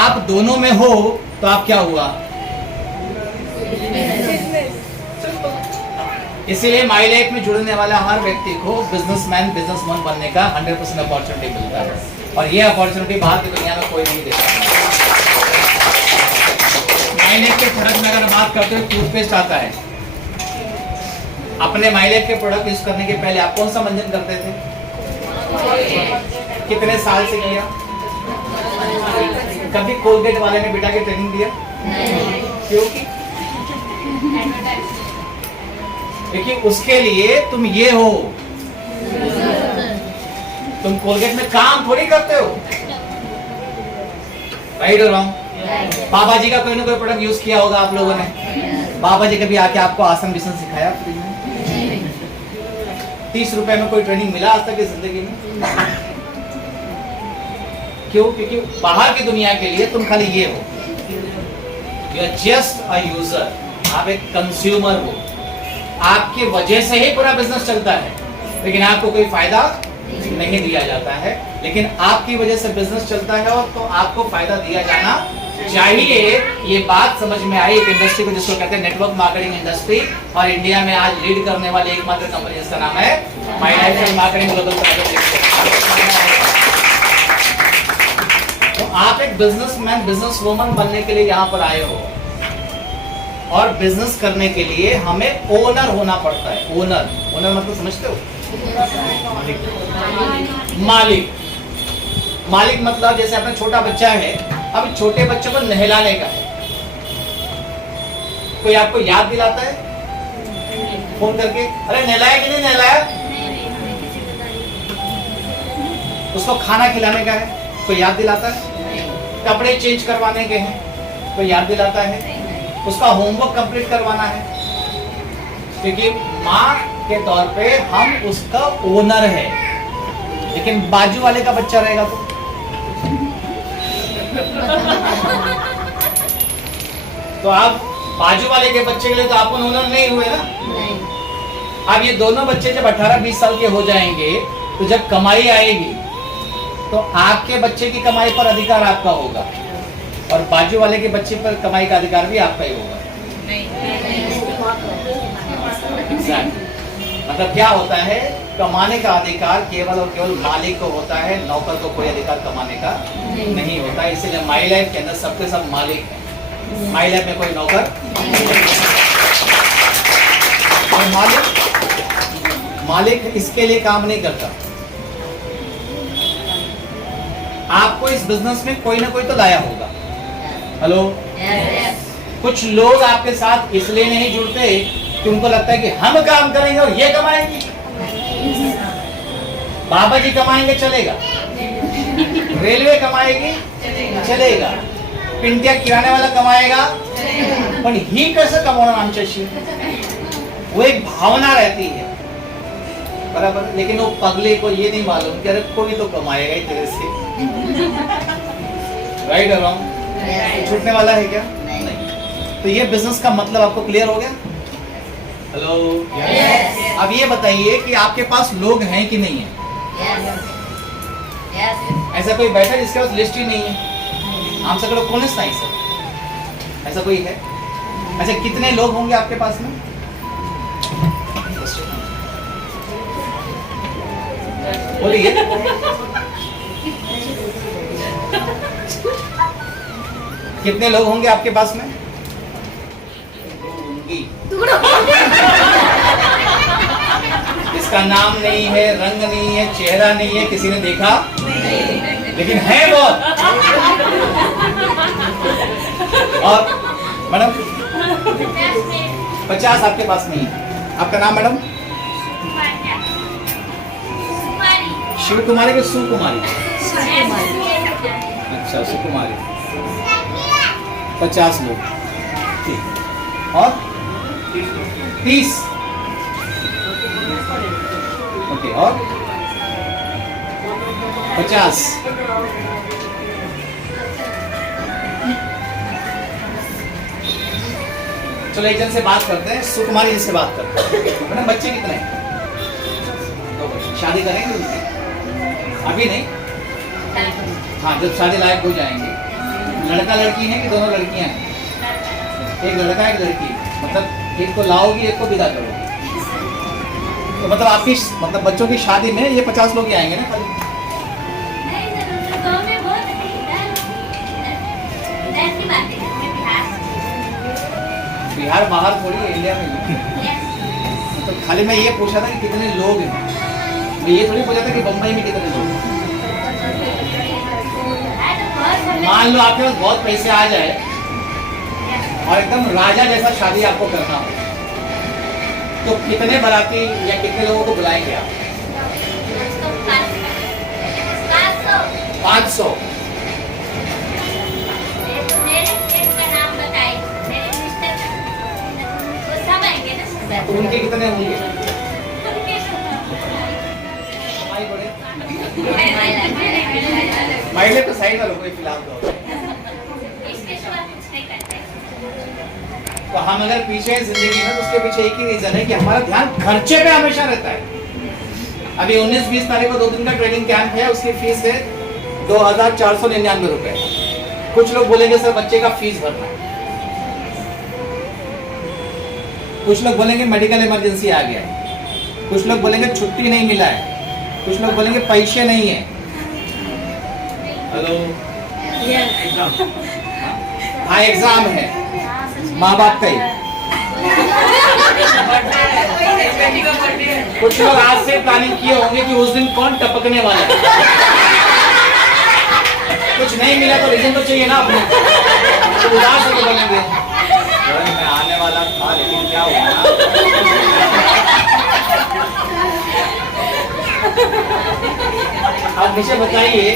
आप दोनों में हो तो आप क्या हुआ? इसीलिए माई लाइफ में जुड़ने वाला हर व्यक्ति को बिजनेसमैन बिजनेसवुमन बनने का 100% अपॉर्चुनिटी मिलता है, और ये अपॉर्चुनिटी बाहर की दुनिया में कोई नहीं देता। माई लाइफ के प्रोडक्ट में अगर बात करते हो, टूथपेस्ट आता है। अपने माई लाइफ के प्रोडक्ट यूज करने के पहले आप कौन सा मंजन करते थे? कितने साल से किया? कभी कोलगेट वाले ने बिठा के ट्रेनिंग दिया? क्योंकि देखिए उसके लिए तुम ये हो, तुम कोलगेट में काम थोड़ी करते हो। राइट और रॉन्ग? बाबा जी का कोई ना कोई प्रोडक्ट यूज किया होगा आप लोगों ने। बाबा जी कभी आके आपको आसन विसन सिखाया फ्री में? 30 रुपए में कोई ट्रेनिंग मिला आज तक की जिंदगी में? क्यों? क्योंकि बाहर की दुनिया के लिए तुम खाली ये हो, you are just a user, आप एक कंज्यूमर हो। आपकी वजह से ही पूरा बिजनेस चलता है, लेकिन आपको कोई फायदा नहीं दिया जाता है। लेकिन आपकी वजह से बिजनेस चलता है, और तो आपको फायदा दिया जाना चाहिए। ये बात समझ में आई एक इंडस्ट्री को जिसको कहते हैं नेटवर्क मार्केटिंग इंडस्ट्री, और इंडिया में आज लीड करने वाली एकमात्र कंपनी जिसका नाम है my life marketing global private limited. तो आप एक बिजनेसमैन बिजनेसवुमन बनने के लिए यहाँ पर आए हो, और बिजनेस करने के लिए हमें ओनर होना पड़ता है। ओनर, ओनर मतलब समझते हो? मालिक। मालिक मतलब जैसे अपना छोटा बच्चा है, अब छोटे बच्चों को नहलाने का है, कोई आपको याद दिलाता है फोन करके, अरे नहलाया कि नहीं नहलाया? उसको खाना खिलाने का है, कोई याद दिलाता है? कपड़े चेंज करवाने के हैं, कोई याद दिलाता है? उसका होमवर्क कंप्लीट करवाना है, क्योंकि माँ के तौर पे हम उसका ओनर है। लेकिन बाजू वाले का बच्चा रहेगा तो आप बाजू वाले के बच्चे के लिए तो आप ओनर नहीं हुए ना। अब ये दोनों बच्चे जब 18-20 साल के हो जाएंगे, तो जब कमाई आएगी तो आपके बच्चे की कमाई पर अधिकार आपका होगा, और बाजू वाले के बच्चे पर कमाई का अधिकार भी आपका ही होगा। Exactly. मतलब क्या होता है, कमाने का अधिकार केवल और केवल मालिक को होता है, नौकर को कोई अधिकार कमाने का नहीं होता। इसीलिए माई लाइफ के अंदर सबके सब मालिक है। माई लाइफ में कोई नौकर, और मालिक इसके लिए काम नहीं करता। आपको इस बिजनेस में कोई ना कोई तो लाया होगा। हेलो, कुछ लोग आपके साथ इसलिए नहीं जुड़ते कि उनको लगता है कि हम काम करेंगे और ये कमाएंगे। बाबा जी कमाएंगे चलेगा, रेलवे कमाएगी चलेगा, पिंटिया किराने वाला कमाएगा, पण ही कसं कमवणार आमच्याशी? वो एक भावना रहती है, बराबर। लेकिन वो पगले को ये नहीं मालूम कि अरे कोई तो कमाएगा ही तेरे से। राइट और रॉन्ग? छूटने वाला है क्या? नहीं। तो ये बिजनेस का मतलब आपको क्लियर हो गया? हेलो, अब ये बताइए कि आपके पास लोग हैं कि नहीं है? ऐसा कोई बैठा जिसके पास लिस्ट ही नहीं है? आमच्याकडे कोणीच नाही सर, ऐसा कोई है? अच्छा, कितने लोग होंगे आपके पास में? बोलिए। कितने लोग होंगे आपके पास में? इसका नाम नहीं है, रंग नहीं है, चेहरा नहीं है, किसी ने देखा नहीं, लेकिन है बहुत। और मैडम 50 आपके पास नहीं है। आपका नाम मैडम? शिव कुमारी के सुकुमारी? अच्छा, सुकुमारी। 50 लोग, ठीक। और 30, ओके। और 50, चलो एक जन से बात करते हैं, सुकुमारी जी से बात करते हैं। मैडम बच्चे कितने हैं? शादी करेंगे उनकी? अभी नहीं, हाँ जब शादी लायक हो जाएंगे। लड़का लड़की है कि दोनों लड़कियां हैं? एक लड़का एक लड़की, मतलब एक को लाओगी एक को विदा करोगी। तो मतलब आपकी मतलब बच्चों की शादी में ये 50 लोग ही आएंगे ना खाली? बिहार बाहर थोड़ी है, इंडिया में। तो खाली मैं ये पूछा था कि कितने लोग हैं, मैं ये थोड़ी पूछा था कि बम्बई में कितने लोग हैं। मान लो आपके पास बहुत पैसे आ जाए और एकदम राजा जैसा शादी आपको करना हो, तो कितने बाराती या कितने लोगों को बुलाएंगे आप? 500। तो उनके कितने होंगे? महिला तो साइड वालों को फिलहाल तो हम अगर पीछे हैं जिंदगी में तो उसके पीछे एक ही रीजन है कि हमारा ध्यान खर्चे पे हमेशा रहता है। अभी 19-20 तारीख को 2 दिन का ट्रेनिंग कैंप है, उसकी फीस है 2499 रुपए। कुछ लोग बोलेंगे सर बच्चे का फीस भरना है, कुछ लोग बोलेंगे मेडिकल इमरजेंसी आ गया है, कुछ लोग बोलेंगे छुट्टी नहीं मिला है, कुछ लोग बोलेंगे पैसे नहीं है। हेलो, हाँ एग्जाम है, माँ बाप का ही। कुछ लोग आज से प्लानिंग किए होंगे कि उस दिन कौन टपकने वाला है। कुछ नहीं मिला तो रीजन तो चाहिए ना अपने, तो उदास होकर बनेंगे मैं आने वाला था लेकिन क्या हुआ। अब मुझे बताइए,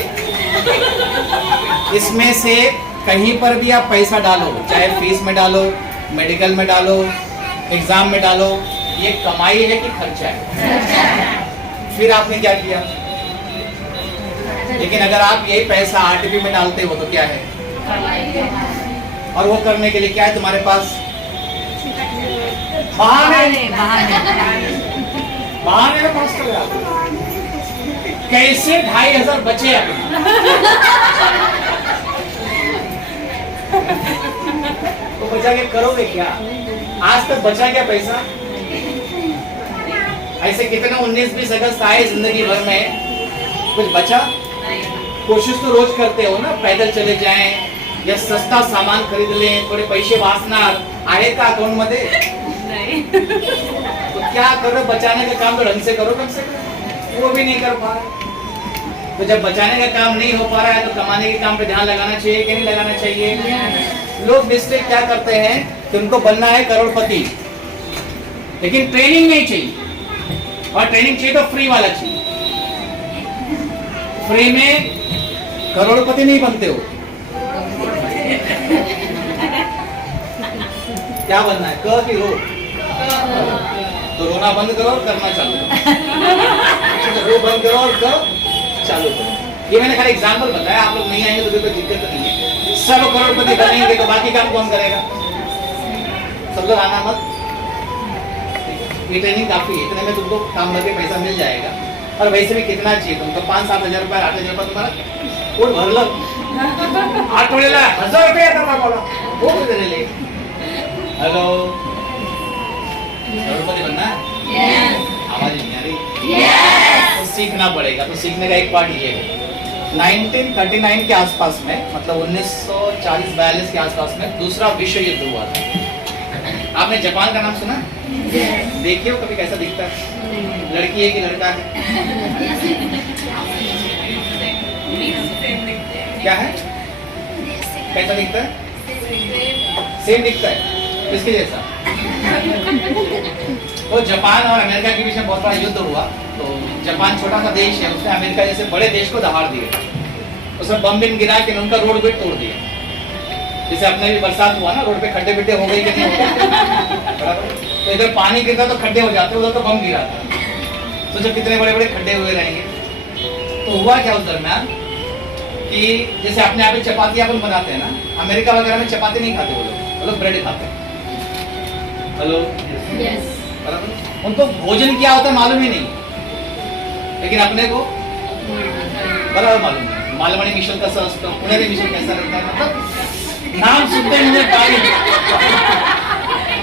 इसमें से कहीं पर भी आप पैसा डालो, चाहे फीस में डालो, मेडिकल में डालो, एग्जाम में डालो, ये कमाई है कि खर्चा है? फिर आपने क्या किया? लेकिन अगर आप यही पैसा आरटीपी में डालते हो तो क्या है? और वो करने के लिए क्या है तुम्हारे पास? बहाने का पास कर रहे हो। कैसे 2500 बचे अभी? तो बचा के करोगे क्या? आज तक बचा क्या पैसा? ऐसे कितने 19-20 अगस्त आए जिंदगी भर में, कुछ बचा? कोशिश तो रोज करते हो ना, पैदल चले जाएं या सस्ता सामान खरीद लें, थोडे पैसे वाचणार आहे का अकाउंट मध्ये? तो क्या करो, बचाने का काम तो ढंग से करो कम से कम, वो भी नहीं कर पा रहे। तो जब बचाने का काम नहीं हो पा रहा है तो कमाने के काम पे ध्यान लगाना चाहिए कि नहीं लगाना चाहिए? लोग मिस्टेक क्या करते हैं कि उनको बनना है करोड़पति, लेकिन ट्रेनिंग नहीं चाहिए, और ट्रेनिंग चाहिए तो फ्री वाला चाहिए। फ्री में करोड़पति नहीं बनते हो। क्या बनना है, क कि रो? तो रोना बंद करो और करना चालू करो। रो बंद करो और क चालू करो। ये मैंने खाली एग्जाम्पल बताया, आप लोग नहीं आएंगे तो कोई दिक्कत तो नहीं है। सब करोड़पति बनेंगे तो बाकी काम कौन करेगा? सब लोग आना मत, ये ट्रेनिंग काफी है, इतने में तुमको काम करके पैसा मिल जाएगा। और वैसे भी कितना चाहिए तुमको? 5-7 हजार रुपये, 8 हजार रुपये तुम्हारा पोट भरलं। आठवड्याला 1000 रुपये येतात आम्हाला, हो देने ले। हेलो, करोड़पति बनना? आवाज नहीं आ रही? तो सीखना पड़ेगा। तो सीखने का एक पार्ट ये है, 1939 के आसपास में, मतलब 1940-42 के आसपास में दूसरा विश्व युद्ध हुआ था। आपने जापान का नाम सुना? देखिए वो कभी कैसा दिखता है, लड़की है कि लड़का है? क्या है, कैसा दिखता है? सेम दिखता है, किसके जैसा? तो जापान और अमेरिका के बीच में बहुत बड़ा युद्ध हुआ। तो जापान छोटा सा देश है, उसने अमेरिका जैसे बड़े देश को दहाड़ दिया, उसने बम बिन गिरा के उनका रोड भी तोड़ दिया। जैसे अपने भी बरसात हुआ ना, रोड पे खड्डे बिड्डे हो गए कि नहीं हो गए? तो इधर पानी गिरता तो खड्डे हो जाते, उधर तो बम गिरा था। तो जब कितने बड़े बड़े खड्डे हुए रहेंगे। तो हुआ क्या उस दरम्यान कि जैसे अपने यहाँ पे चपाती अपन बनाते हैं ना, अमेरिका वगैरह में चपाती नहीं खाते वो लोग ब्रेड खाते हैं। हेलो, उनको भोजन क्या होता है मालूम ही नहीं, लेकिन अपने को बराबर मालूम है। मालवणी मिशन कसं असतं, पुणेरी मिशन कैसा रहता है, मतलब नाम सुनते ही मुझे पानी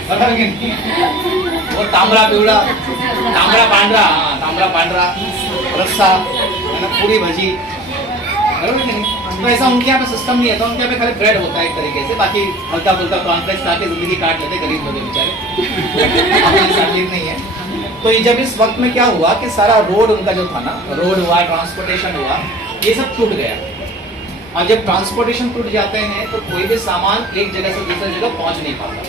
बता कि नहीं? वो तांबडा पिवळा, तांबडा पांढरा, हाँ, तांबडा पांढरा रस्सा है ना, पूरी भजी, बराबर कि नहीं? तो ऐसा उनके यहाँ पे सिस्टम नहीं है, तो उनके यहाँ पे खाली ब्रेड होता है एक तरीके से, बाकी हल्का फुल्का कॉर्नफ्लेक्स खा के जिंदगी काट लेते गरीब लोग बेचारे, अपनी तकलीफ नहीं है। तो ये जब इस वक्त में क्या हुआ कि सारा रोड उनका जो था ना, रोड हुआ, ट्रांसपोर्टेशन हुआ, ये सब टूट गया। और जब ट्रांसपोर्टेशन टूट जाते हैं तो कोई भी सामान एक जगह से दूसरी जगह पहुंच नहीं पाता।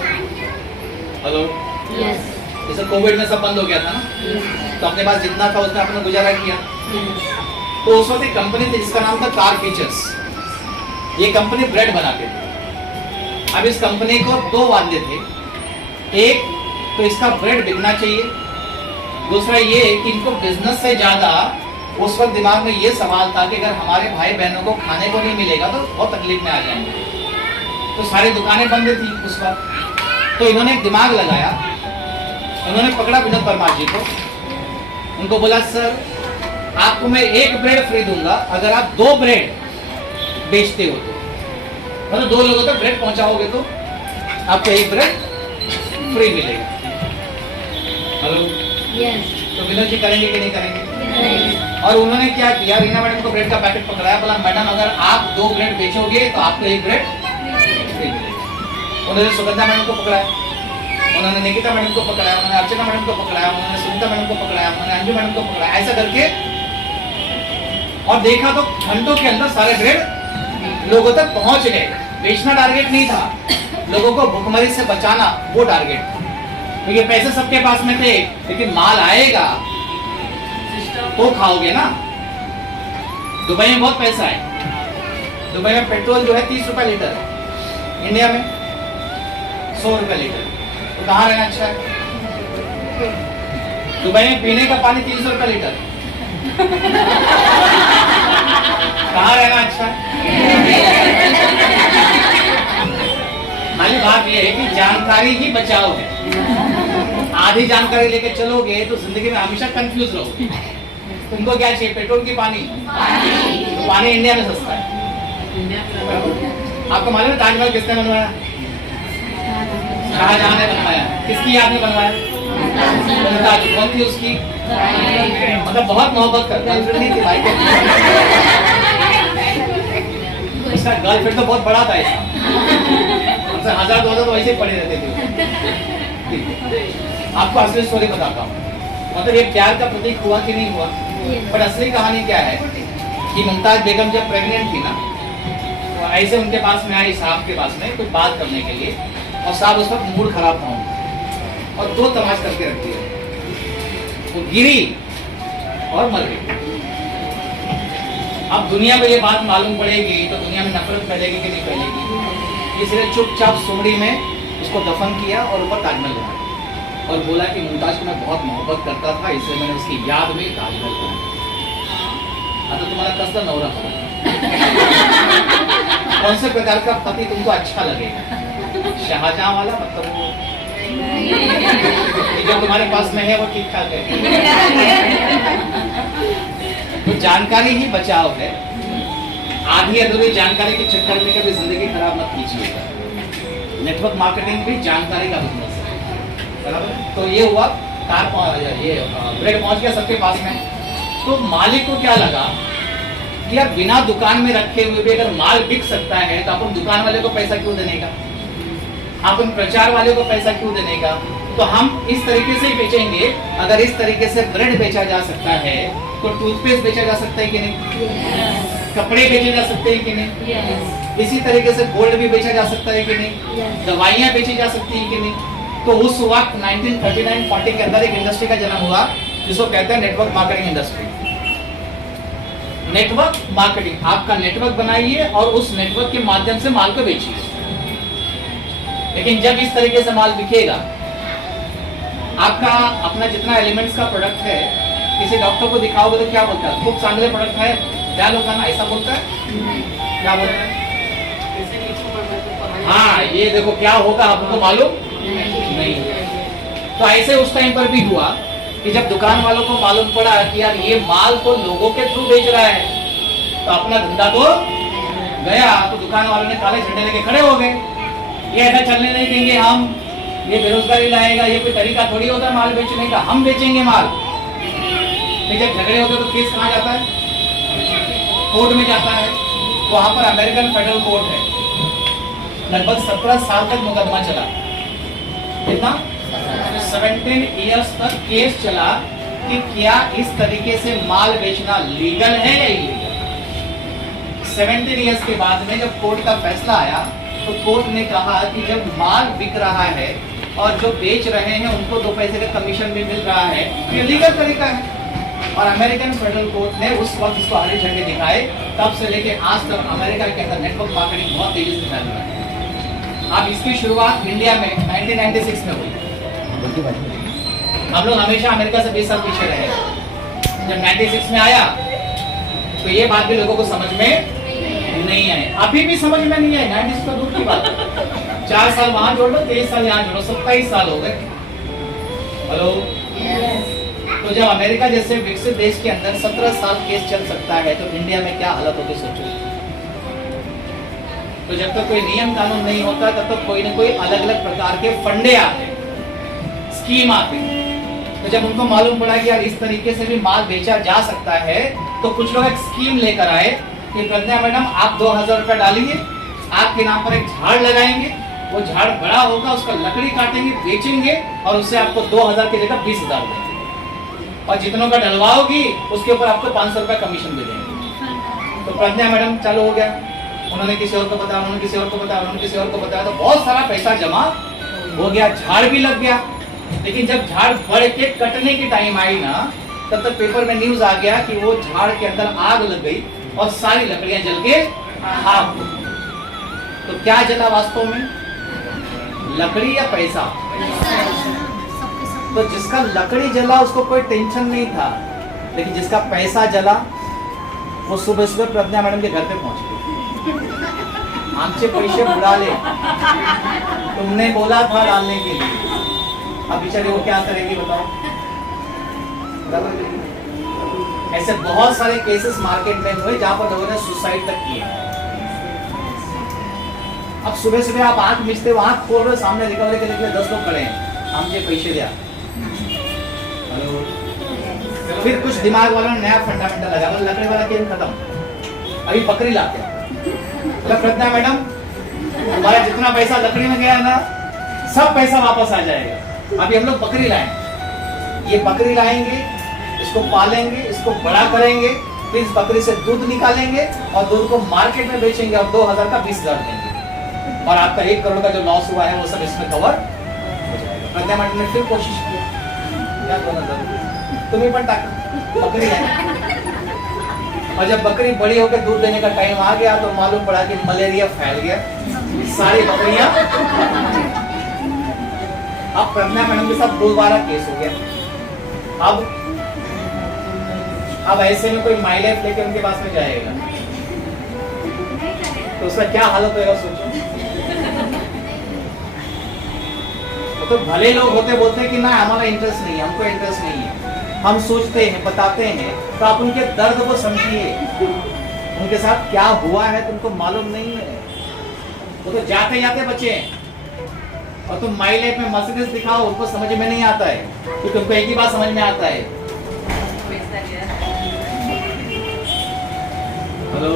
हेलो, जैसे कोविड में सब बंद हो गया था ना, तो अपने पास जितना था उसमें अपने गुजारा किया। तो उस वक्त एक कंपनी थी जिसका नाम था कार फीचर्स। ये कंपनी ब्रेड बनाते थे। अब इस कंपनी को दो वादे थे, एक तो इसका ब्रेड बिकना चाहिए, दूसरा ये कि इनको बिजनेस से ज्यादा उस वक्त दिमाग में ये सवाल था कि अगर हमारे भाई बहनों को खाने को नहीं मिलेगा तो बहुत तकलीफ में आ जाएंगे। तो सारी दुकानें बंद थी उस वक्त। तो इन्होंने एक दिमाग लगाया, उन्होंने पकड़ा विनोद परमार जी को, उनको बोला सर आपको मैं एक ब्रेड फ्री दूंगा अगर आप 2 ब्रेड बेचते हो तो, मतलब 2 लोगों तक ब्रेड पहुंचाओगे तो आपको एक ब्रेड फ्री मिलेगा। हेलो, तो विनोद जी करेंगे कि नहीं करेंगे? और उन्होंने क्या किया, रीना मैडम को ब्रेड का पैकेट पकड़ाया, बोला मैडम अगर आप 2 ब्रेड बेचोगे तो आपको एक ब्रेड फ्री मिलेगा। उन्होंने सुगंधा मैडम को पकड़ाया, उन्होंने निकिता मैडम को पकड़ाया, उन्होंने अर्चना मैडम को पकड़ाया, उन्होंने सुनीता मैडम को पकड़ाया, उन्होंने अंजू मैडम को पकड़ाया, ऐसा करके और देखा तो घंटों के अंदर सारे ब्रेड लोगों तक पहुंच गए। बेचना टारगेट नहीं था, लोगों को भुखमरी से बचाना वो टारगेट था। क्योंकि पैसे सबके पास में थे, लेकिन माल आएगा तो खाओगे ना। दुबई में बहुत पैसा है, दुबई में पेट्रोल जो है 30 रुपए लीटर, इंडिया में 100 रुपए लीटर। तो कहाँ रहना अच्छा है? दुबई में पीने का पानी 300 रुपए लीटर, कहाँ रहना अच्छा है? खाली बात यह है कि जानकारी ही बचाओ है। आधी जानकारी लेके चलोगे तो जिंदगी में हमेशा कंफ्यूज रहोगे। तुमको क्या चाहिए, पेट्रोल की पानी? तो पानी इंडिया में सस्ता है। आपको मालूम है ताजमहल किसने बनवाया? शाहजहां ने बनवाया। किसकी याद में बनवाया? मुमताज। कौन थी उसकी? मतलब बहुत मोहब्बत करता, गर्लफ्रेंड नहीं थी भाई। उसका गर्लफ्रेंड तो बहुत बड़ा था ऐसा, 1000-2000 तो वैसे ही पड़े रहते थे। आपको असली स्टोरी बताता हूँ, मतलब ये प्यार का प्रतीक हुआ कि नहीं हुआ। पर असली कहानी क्या है कि मुमताज बेगम जब प्रेग्नेंट थी ना, तो ऐसे उनके पास में आई साहब के पास में कुछ बात करने के लिए, और साहब उस वक्त मूड खराब था और 2 तमाश करके रख दिया। वो गिरी और मर गई। अब दुनिया में ये बात मालूम पड़ेगी तो दुनिया में नफरत फैलेगी कि नहीं फैलेगी। इसलिए चुपचाप सुमड़ी में उसको दफन किया और ऊपर ताजमहल बनाया और बोला कि मुमताज को मैं बहुत मोहब्बत करता था, इसलिए मैंने उसकी याद में ताजमहल बनाया। तो तुम्हारा कसदा नौरा हो, कौन से प्रकार का पति तुमको अच्छा लगेगा? शाहजहां वाला, मतलब वो जो तुम्हारे पास में है वो ठीक ठाक है। तो जानकारी ही बचाव है। आधी अधूरी जानकारी के चक्कर में कभी जिंदगी खराब मत कीजिएगा। नेटवर्क मार्केटिंग भी जानकारी का बिजनेस है, बराबर। तो ये हुआ, ये ब्रेड पहुंच गया सबके पास में। तो मालिक को क्या लगा कि यार बिना दुकान में रखे हुए भी अगर माल बिक सकता है तो अपन दुकान वाले को पैसा क्यों देने का, अपन प्रचार वाले को पैसा क्यों देने का। तो हम इस तरीके से ही बेचेंगे। अगर इस तरीके से ब्रेड बेचा जा सकता है तो टूथपेस्ट बेचा जा सकता है कि नहीं? कपड़े बेचे जा सकते हैं कि नहीं? इसी तरीके से गोल्ड भी बेचा जा सकता है कि नहीं? दवाइयां बेची जा सकती है कि नहीं? तो उस वक्त 1939-40 के अंदर एक इंडस्ट्री का जन्म हुआ जिसको कहते हैं network marketing industry. Network marketing, आपका नेटवर्क बनाइए और उस नेटवर्क के माध्यम से माल को बेचिए। लेकिन जब इस तरीके से माल बिकेगा, आपका अपना जितना एलिमेंट्स का प्रोडक्ट है, किसी डॉक्टर को दिखाओगे तो क्या बोलता है? खूब चांगले प्रोडक्ट है, क्या लोग ना ऐसा बोलता है? क्या बोलता है? हाँ, ये देखो क्या होगा आपको मालूम नहीं। तो ऐसे उस टाइम पर भी हुआ कि जब दुकान वालों को मालूम पड़ा कि यार ये माल तो लोगों के थ्रू बेच रहा है, तो अपना धंधा तो गया तो दुकान वालों ने काले झंडे लेके खड़े हो गए, ये ऐसा चलने नहीं देंगे हम, ये बेरोजगारी लाएगा, ये कोई तरीका थोड़ी होता है माल बेचने का, हम बेचेंगे माल। फिर जब झगड़े होते तो केस कहाँ जाता है? कोर्ट में जाता है। वहां पर अमेरिकन फेडरल कोर्ट है, लगभग 17 साल तक मुकदमा चला। कितना? 17 इयर्स तक केस चला कि क्या इस तरीके से माल बेचना लीगल है या इलीगल। 17 इयर्स के बाद में जब कोर्ट का फैसला आया तो कोर्ट ने कहा कि जब माल बिक रहा है और जो बेच रहे हैं उनको 2 पैसे का कमीशन भी मिल रहा है, ये लीगल तरीका है। और अमेरिकन फेडरल कोर्ट ने उस वक्त इसको हरे झंडे दिखाए, तब से लेके आज तक अमेरिका के अंदर नेटवर्क मार्केटिंग बहुत तेजी से फैल रहा है। अब इसकी शुरुआत इंडिया में 1996 में हुई। हम लोग हमेशा अमेरिका से 20 साल पीछे रहे। जब 96 में आया तो ये बात भी लोगों को समझ में नहीं आई, अभी भी समझ में नहीं आई। 96 तो दूर की बात है, 4 साल वहां जोड़ लो, 23 साल यहाँ जोड़ो, 27 साल हो गए। हेलो, तो जब अमेरिका जैसे विकसित देश के अंदर 17 साल केस चल सकता है तो इंडिया में क्या हालत होगी सोचो। तो जब तक कोई नियम कानून नहीं होता तब तक कोई ना कोई अलग अलग प्रकार के फंडे आते, स्कीम आती। तो जब उनको मालूम पड़ा कि यार इस तरीके से भी माल बेचा जा सकता है, तो कुछ लोग एक स्कीम लेकर आए कि प्रज्ञा मैडम आप 2000 रुपए डालिए, आपके नाम पर एक झाड़ लगाएंगे, वो झाड़ बड़ा होगा, उसका लकड़ी काटेंगे, बेचेंगे और उससे आपको 2000 की जगह 20,000 देंगे, और जितनों का डलवाओगी उसके ऊपर आपको 500 रुपए कमीशन भी देंगे। तो प्रज्ञा मैडम चालू हो गया, उन्होंने किसी और को बताया, उन्होंने किसी और को बताया, उन्होंने किसी और को बताया, तो बहुत सारा पैसा जमा हो गया, झाड़ भी लग गया। लेकिन जब झाड़ बढ़ के कटने की टाइम आई ना, तब तक पेपर में न्यूज आ गया कि वो झाड़ के अंदर आग लग गई और सारी लकड़ियां जल के आग। तो क्या जला वास्तव में, लकड़ी या पैसा? तो जिसका लकड़ी जला उसको कोई टेंशन नहीं था, लेकिन जिसका पैसा जला वो सुबह सुबह प्रज्ञा मैडम के घर पे पहुंच गई। आमचे पैसे बुला ले, तुमने बोला था डालने के लिए, अब बेचारे वो क्या करेंगे बताओ। ऐसे बहुत सारे केसेस मार्केट में हुए जहां पर लोगों ने सुसाइड तक किए। अब सुबह सुबह आप आंख मिचते हो, आंख खोल रहे, सामने रिकवरी के लिए 10 लोग खड़े हैं, हमसे पैसे दिया। हेलो, फिर कुछ दिमाग वालों ने नया फंडामेंटल लगा, लकड़ी वाला गेम खत्म, अभी बकरी लाते। प्रज्ञा मैडम हमारा जितना पैसा लकड़ी में गया ना, सब पैसा वापस आ जाएगा, अभी हम लोग बकरी लाएंगे। ये बकरी लाएंगे, इसको पालेंगे, इसको बड़ा करेंगे, फिर इस बकरी से दूध निकालेंगे और दूध को मार्केट में बेचेंगे और 2000 का 20,000 देंगे, और आपका 1 करोड़ का जो लॉस हुआ है वो सब इसमें कवर हो जाएगा। प्रज्ञा मैडम ने फिर कोशिश की, क्या 2000 तुम्हें पण टाक बकरी है। और जब बकरी बड़ी होकर दूध देने का टाइम आ गया तो मालूम पड़ा कि मलेरिया फैल गया, सारी बकरियां। अब प्रज्ञा मैडम के साथ दोबारा केस हो गया। अब ऐसे में कोई माइलेज लेके उनके पास में जाएगा तो उसका क्या हालत होगा सोचो। तो भले लोग होते बोलते कि ना हमारा इंटरेस्ट नहीं है, हमको इंटरेस्ट नहीं है, हम सोचते हैं, बताते हैं, तो आप उनके दर्द को समझिए, उनके साथ क्या हुआ है तुमको मालूम नहीं है। वो तो जाते जाते बचे हैं, और तुम माई लाइफ में मर्सिडीज दिखाओ, उनको समझ में नहीं आता है, क्योंकि उनको एक ही बात समझ में आता है। हेलो,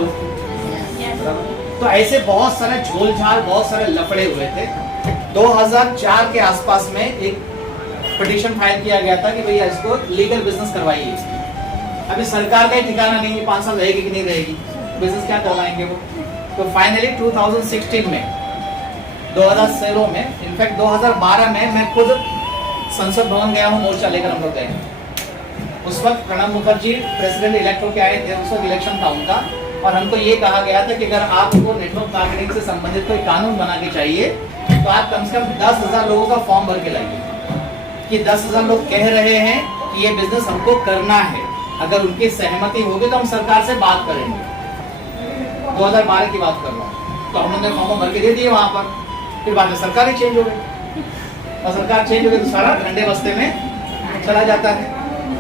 तो ऐसे बहुत सारे झोल-झाल, बहुत सारे लफड़े हुए थे। 2004 के आसपास में एक पिटीशन फाइल किया गया था कि भैया इसको लीगल बिजनेस करवाइए। अभी सरकार का ठिकाना नहीं है 5 साल रहेगी कि नहीं रहेगी, बिजनेस क्या करवाएंगे वो। तो फाइनली 2016 में 2016 में इनफैक्ट 2012 में मैं खुद संसद भवन गया हूँ, मोर्चा लेकर हम लोग गए। उस वक्त प्रणब मुखर्जी प्रेसिडेंट इलेक्ट होकर आए थे, उस वक्त इलेक्शन था उनका, और हमको ये कहा गया था कि अगर आपको नेटवर्क मार्केटिंग से संबंधित कोई कानून बना के चाहिए तो आप कम से कम 10,000 लोगों का फॉर्म भर के लाइए कि 10,000 लोग कह रहे हैं कि ये बिजनेस हमको करना है, अगर उनकी सहमति होगी तो हम सरकार से बात करेंगे। 2012 की बात कर रहा हूँ। तो हम लोगों ने फॉर्म भर के दे दिए वहां पर। फिर बाद में सरकार ही चेंज हो गई, और सरकार चेंज हो गई तो सारा ठंडे बस्ते में चला जाता है।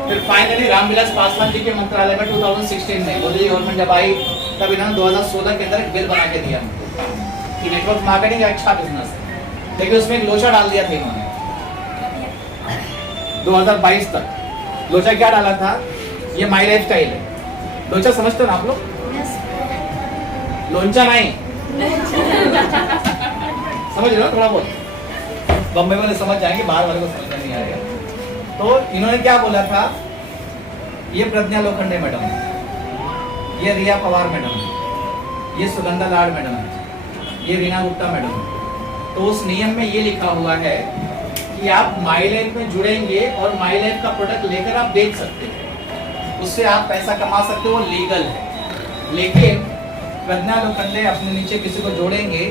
फिर फाइनली रामविलास पासवान जी के मंत्रालय में 2016 में मोदी गवर्नमेंट जब आई तब इन्होंने 2016 के अंदर एक बिल बना के दिया हमको कि नेटवर्क मार्केटिंग अच्छा बिजनेस है, लेकिन उसमें एक लोचा डाल दिया था इन्होंने 2022 तक। लोचा क्या डाला था, ये माई लाइफ स्टाइल है। लोचा समझते हो ना आप लोग? लोचा नहीं समझ रहे हो थोड़ा बहुत, बम्बई वाले समझ जाएंगे, बाहर वाले को समझ में नहीं आएगा। तो इन्होंने क्या बोला था, ये प्रज्ञा लोखंडे मैडम है, ये रिया पवार मैडम है, ये सुगंधा लाड मैडम है, ये रीना गुप्ता मैडम है। तो उस नियम में ये लिखा हुआ है कि आप माई लाइफ में जुड़ेंगे और माई लाइफ का प्रोडक्ट लेकर आप बेच सकते हो, उससे आप पैसा कमा सकते हो, वो लीगल है। लेकिन प्रज्ञा लोखंडे अपने नीचे किसी को जोड़ेंगे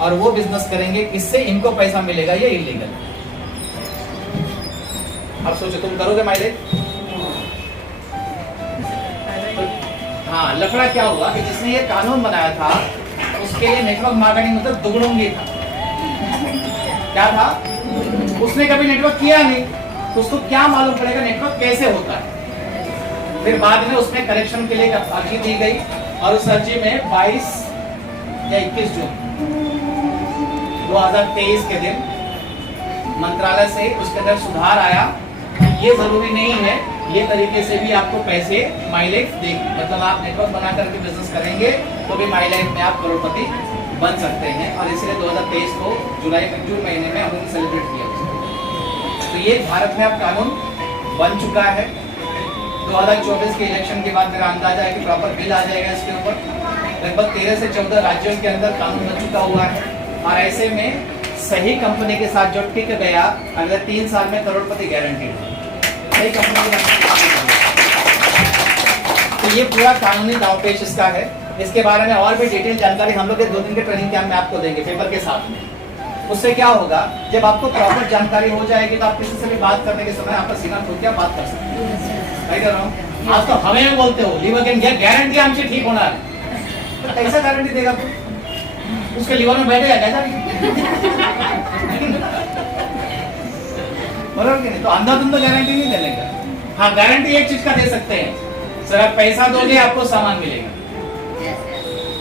और वो बिजनेस करेंगे, इससे इनको पैसा मिलेगा, ये इलीगल है। अब सोचो तुम करोगे माई लाइफ? तो हाँ, लफड़ा क्या हुआ कि जिसने ये कानून बनाया था उसके लिए नेटवर्क मार्केटिंग मतलब दुगड़ोंगी था। क्या था? उसने कभी नेटवर्क किया नहीं, तो उसको क्या मालूम पड़ेगा नेटवर्क कैसे होता है। फिर बाद में उसमें करेक्शन के लिए अर्जी दी गई और उस अर्जी में 22 या 21 जून 2023 के दिन मंत्रालय से उसके अंदर सुधार आया। ये जरूरी नहीं है ये तरीके से भी आपको पैसे माई लाइफ देगी, मतलब आप नेटवर्क बना करके बिजनेस करेंगे तो भी माई लाइफ में आप करोड़पति बन सकते हैं। और इसलिए 2023 को जून महीने में हमने सेलिब्रेट किया। तो ये भारत में अब कानून बन चुका है। 2024 के इलेक्शन के बाद मेरा अंदाजा है कि प्रॉपर बिल आ जाएगा इसके ऊपर। लगभग 13 से 14 राज्यों के अंदर कानून बन चुका हुआ है और ऐसे में सही कंपनी के साथ जो टिक गया अगले 3 साल में करोड़पति गारंटीड है। सही कंपनी तो ये पूरा कानूनी दांवपेच इसका है। इसके बारे में और भी डिटेल जानकारी हम लोग 2 दिन के ट्रेनिंग कैंप में आपको देंगे पेपर के साथ में। उससे क्या होगा, जब आपको प्रॉपर जानकारी हो जाएगी तो आप किसी से भी बात करने के समय आपका सीना खोल के आप बात कर सकते हो। सही कर रहा हूँ? आज तो हमें बोलते हो लीवर कैन गेट गारंटी हमसे ठीक होना है, तो कैसा गारंटी देगा तू? उसके लीवर में बैठेगा कैसा? बराबर कि नहीं? तो अंधाधुंध गारंटी नहीं देने का। हाँ, गारंटी एक चीज का दे सकते हैं, सर आप पैसा दोगे आपको सामान मिलेगा,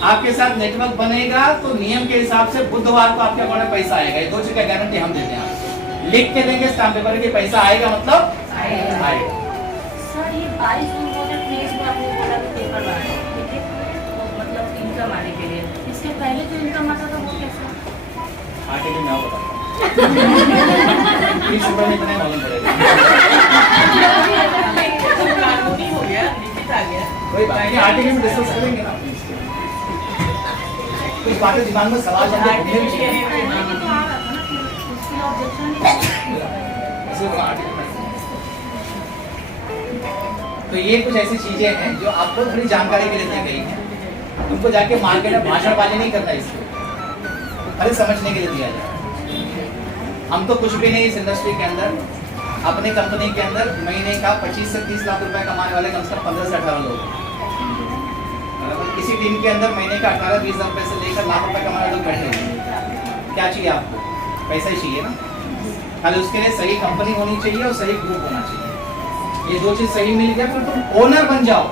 आपके साथ नेटवर्क बनेगा तो नियम के हिसाब से बुधवार को आपके अकाउंट में पैसा आएगा। ये 2 चीज का गारंटी हम देते हैं आपको, लिख के देंगे स्टैम्प पेपर की पैसा आएगा मतलब आएगा। सर ये 22 जून को जब प्लेस में आपने बोला कि पेपर बना है, ठीक है, तो मतलब इनकम आने के लिए इसके पहले जो इनकम आता था वो कैसे? आर्टिकल में बताता हूं। 30 रुपए में इतने मालूम पड़ेगा। कानूनी हो गया, लिखित आ गया, कोई बात नहीं, आर्टिकल में डिस्कस करेंगे ना। कुछ बातें दिमाग में सवाल तो आ रहा था ना, फिर उसके लिए ऑब्जेक्शन तो ये कुछ ऐसी चीजें हैं जो आपको थोड़ी जानकारी के लिए दी गई है। तुमको जाके मार्केट में भाषणबाजी नहीं करना, इसको खाली समझने के लिए दिया जाए। हम तो कुछ भी नहीं इस इंडस्ट्री के अंदर, अपने कंपनी के अंदर महीने का 25 से 30 लाख रुपए कमाने वाले कम से कम 15 से 18 लोग हैं। किसी टीम के अंदर महीने का 18-20 हजार रुपए से लेकर लाख रुपए कमाने वाले लोग बैठे हैं। क्या चाहिए आपको? पैसा ही चाहिए ना। खाली उसके लिए सही कंपनी होनी चाहिए और सही ग्रुप होना चाहिए। ये 2 चीज सही मिल गया फिर तुम ओनर बन जाओ।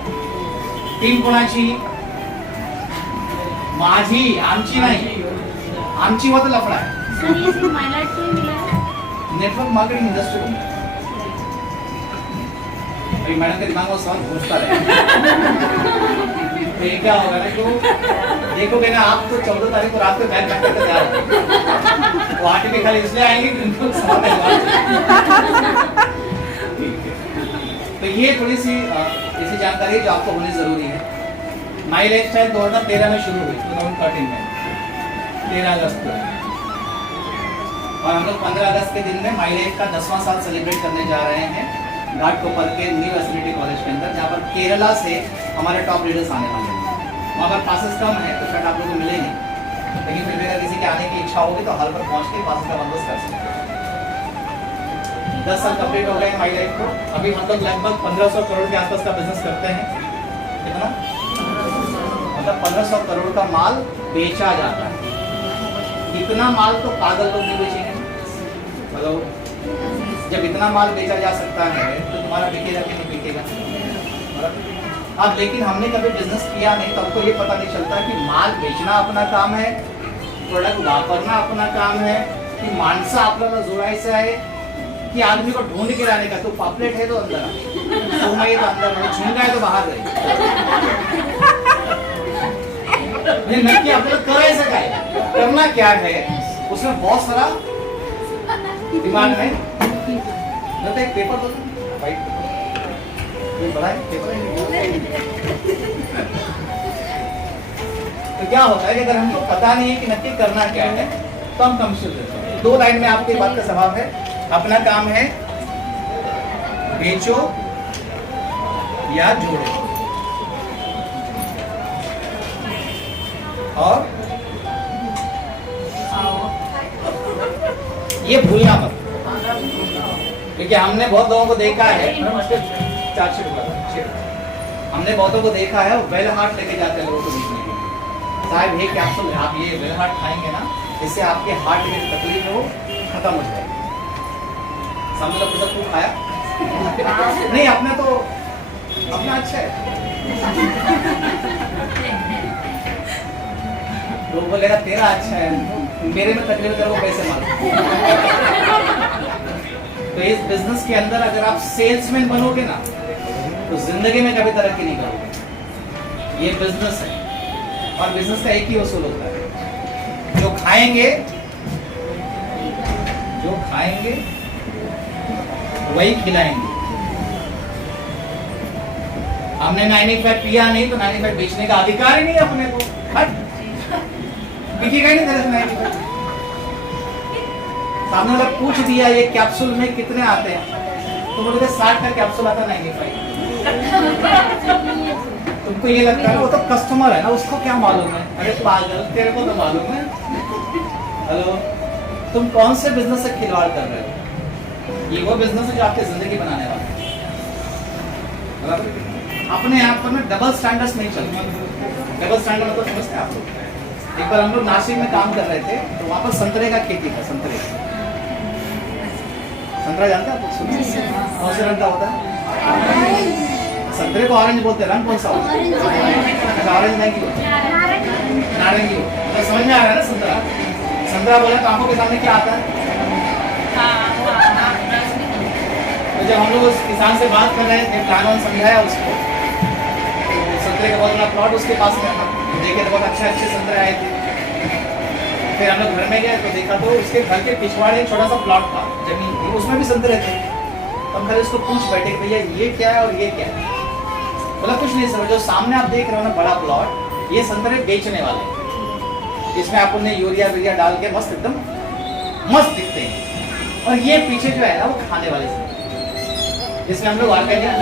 टीम होना चाहिए, माझी आमची नहीं, आमची वो तो लफड़ा है। सर ये सिर्फ माइलाइट को ही मिला है? नेटवर्क मार्केटिंग इंडस्ट्री को अभी मैडम के दिमाग में सवाल घूमता रहेगा। तो ये क्या होगा ना, तो देखोगे ना आप तो 14 तारीख को रात को बैग पैक करके तैयार हो, वो आर्टिकल खाली इसलिए आएंगे कि उनको सवाल है। तो ये थोड़ी सी ऐसी जानकारी है जो आपको होनी जरूरी है। माई लाइफ स्टाइल 2013 में शुरू हुई, 2013 में 13 अगस्त को, और हम लोग 15 अगस्त के दिन में माई लाइफ का 10वां साल सेलिब्रेट करने जा रहे हैं घाटकोपर के न्यू एसएनटी कॉलेज के अंदर, जहाँ पर केरला से हमारे टॉप लीडर्स आने वाले हैं। वहाँ पर पासेस कम है तो शायद आप लोगों को मिले नहीं, लेकिन फिर भी अगर किसी के आने की इच्छा होगी तो हॉल पर पहुँच के पासेस का बंदोबस्त कर सकते हैं। 10 साल कंप्लीट हो गए माई लाइफ को। अभी हम लोग लगभग 1500 करोड़ के आसपास का बिजनेस करते हैं। कितना? मतलब 1500 करोड़ का माल बेचा जाता है। इतना माल तो पागल लोग नहीं बेचेंगे। मतलब जब इतना माल बेचा जा सकता है तो तुम्हारा बिकेगा कि नहीं बिकेगा? अब लेकिन हमने कभी बिजनेस किया नहीं तो हमको ये पता नहीं चलता कि माल बेचना अपना काम है, प्रोडक्ट वापरना अपना काम है, कि माणसं आपल्याला जोडायचं आहे, कि आदमी को ढूंढ के लाने का। तो पापलेट है तो अंदर आ, सोमा है तो अंदर आ, झुणका है तो बाहर रहे। ये नक्की आपल्याला करायचं काय, करना क्या है, उसमें बहुत सारा दिमाग है। न तो एक पेपर दो, व्हाइट पेपर, ये बड़ा है पेपर है। तो क्या होता है कि अगर हमको पता नहीं है कि नक्की करना क्या है तो हम कंफ्यूज होते हैं। 2 लाइन में आपकी बात का जवाब है, अपना काम है बेचो या जोड़ो, और ये भूलना मत, क्योंकि हमने बहुत लोगों को देखा है, हमने बहुतों को देखा है वेल हार्ट लेके जाते हैं लोगों को बेचने के लिए। साहब ये कैप्सूल आप ये वेल हार्ट खाएंगे ना, इससे आपके हार्ट में जो तकलीफ है वो खत्म हो जाएगी। समझ लो कुछ तू खाया नहीं, अपने तो अपना अच्छा है। लोग बोलेगा तेरा अच्छा है, मेरे में तकलीफ तेरे को कैसे मालूम। तो इस बिजनेस के अंदर अगर आप सेल्समैन बनोगे ना तो जिंदगी में कभी तरक्की नहीं करोगे। ये बिजनेस है और बिजनेस का एक ही उसूल होता है, जो खाएंगे वही खिलाएंगे। हमने 95 पिया नहीं तो 95 बेचने का अधिकार ही नहीं है अपने को। हट बिकेगा ही नहीं तेरे से 95। सामने वाला पूछ दिया ये कैप्सूल में कितने आते हैं तो बोलते 60 का कैप्सूल आता 95। तुमको ये लगता है वो तो कस्टमर है ना, उसको क्या मालूम है। अरे पागल, तेरे को तो मालूम है। हेलो, तुम कौन से बिजनेस से खिलवाड़ कर रहे हो? ये वो बिजनेस है जो आपकी जिंदगी बनाने वाला है। बराबर, अपने आप पर डबल स्टैंडर्ड्स नहीं चलते। डबल स्टैंडर्ड मतलब समझते हैं आप लोग? एक बार हम लोग नासिक में काम कर रहे थे तो वहाँ पर संतरे का खेती था। संतरा जानते हैं आप लोग? कौन से रंग का होता है? संतरे को ऑरेंज बोलते हैं। रंग कौन सा होता है? ऑरेंज नहीं होता, नारंगी होता है। समझ में आ रहा है ना? संतरा बोले तो आंखों के सामने क्या आता है? तो जब हम लोग उस किसान से बात कर रहे थे, प्लान समझाया उसको, तो संतरे का बहुत बड़ा प्लॉट उसके पास में था। देखे तो बहुत अच्छे संतरे आए थे। फिर हम लोग घर में गए तो देखा तो उसके घर के पिछवाड़े छोटा सा प्लॉट था जमीन थी, उसमें भी संतरे थे। तो हम खाली उसको पूछ बैठे कि भैया ये क्या है और ये क्या है? बोला कुछ नहीं सर, जो सामने आप देख रहे हो ना बड़ा प्लॉट, ये संतरे बेचने वाले हैं। इसमें आप उन्हें यूरिया वीरिया डाल के मस्त एकदम मस्त दिखते हैं, और ये पीछे जो है ना वो खाने वाले संतरे, जिसमें हम लोग ऑर्गेनिक